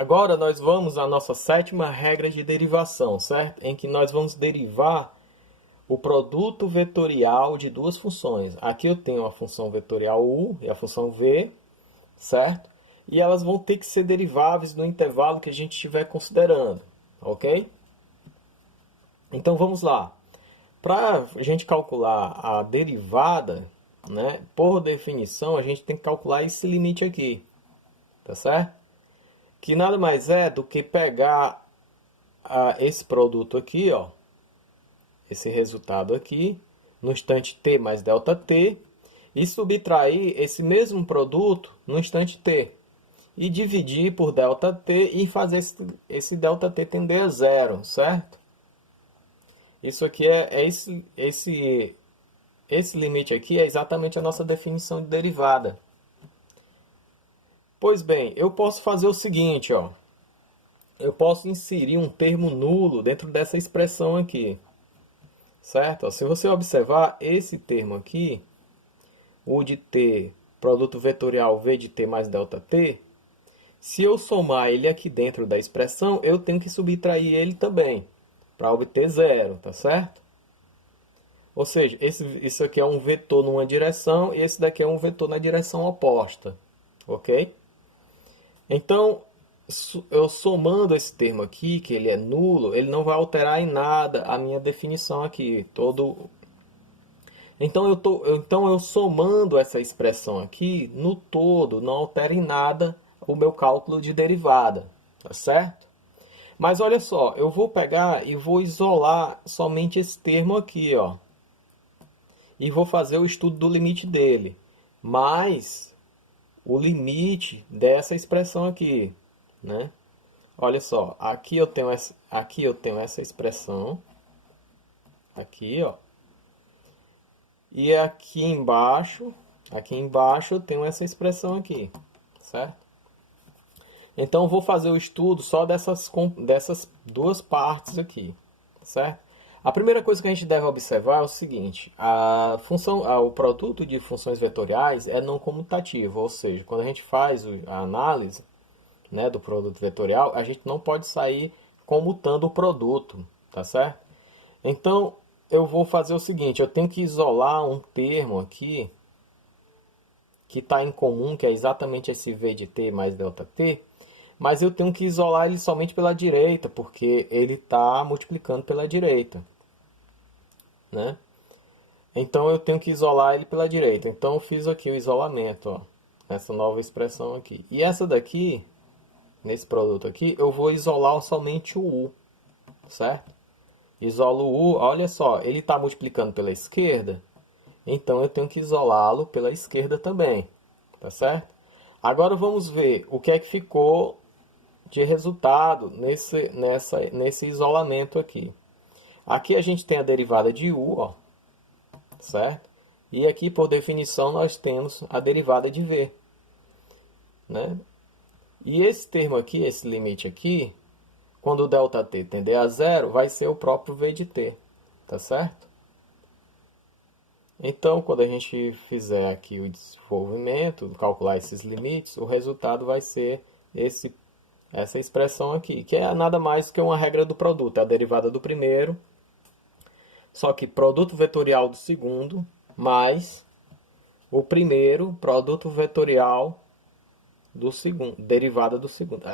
Agora nós vamos à nossa sétima regra de derivação, certo? Em que nós vamos derivar o produto vetorial de duas funções. Aqui eu tenho a função vetorial u e a função v, certo? E elas vão ter que ser deriváveis no intervalo que a gente estiver considerando, ok? Então vamos lá. Para a gente calcular a derivada, né, por definição, a gente tem que calcular esse limite aqui, tá certo? Que nada mais é do que pegar esse produto aqui, ó, esse resultado aqui, no instante t mais ΔT, e subtrair esse mesmo produto no instante t. E dividir por ΔT e fazer esse ΔT tender a zero, certo? Isso aqui esse limite aqui é exatamente a nossa definição de derivada. Pois bem, eu posso fazer o seguinte, ó. Eu posso inserir um termo nulo dentro dessa expressão aqui. Certo? Se você observar esse termo aqui, o de t, produto vetorial v de t mais ΔT, se eu somar ele aqui dentro da expressão, eu tenho que subtrair ele também, para obter zero, tá certo? Ou seja, isso aqui é um vetor numa direção e esse daqui é um vetor na direção oposta, ok? Então, eu somando esse termo aqui, que ele é nulo, ele não vai alterar em nada a minha definição aqui. Então eu somando essa expressão aqui, no todo, não altera em nada o meu cálculo de derivada, tá certo? Mas olha só, eu vou pegar e vou isolar somente esse termo aqui, ó. E vou fazer o estudo do limite dele, mais o limite dessa expressão aqui, né? Olha só, aqui eu tenho essa expressão, aqui, ó. E aqui embaixo eu tenho essa expressão aqui, certo? Então, eu vou fazer o estudo só dessas duas partes aqui, certo? A primeira coisa que a gente deve observar é o seguinte, o produto de funções vetoriais é não comutativo, ou seja, quando a gente faz a análise, né, do produto vetorial, a gente não pode sair comutando o produto, tá certo? Então, eu vou fazer o seguinte, eu tenho que isolar um termo aqui, que está em comum, que é exatamente esse v de t mais ΔT, mas eu tenho que isolar ele somente pela direita, porque ele está multiplicando pela direita, né? Então eu tenho que isolar ele pela direita. Então eu fiz aqui o isolamento, ó, essa nova expressão aqui. E essa daqui, nesse produto aqui, eu vou isolar somente o u, certo? Isolo o u, olha só, ele está multiplicando pela esquerda, então eu tenho que isolá-lo pela esquerda também, tá certo? Agora vamos ver o que é que ficou de resultado nesse isolamento aqui. Aqui a gente tem a derivada de u, ó, certo? E aqui, por definição, nós temos a derivada de v, né? E esse termo aqui, esse limite aqui, quando o ΔT tender a zero, vai ser o próprio v de t, tá certo? Então, quando a gente fizer aqui o desenvolvimento, calcular esses limites, o resultado vai ser essa expressão aqui, que é nada mais que uma regra do produto, é a derivada do primeiro, só que produto vetorial do segundo, mais o primeiro produto vetorial do segundo, derivada do segundo.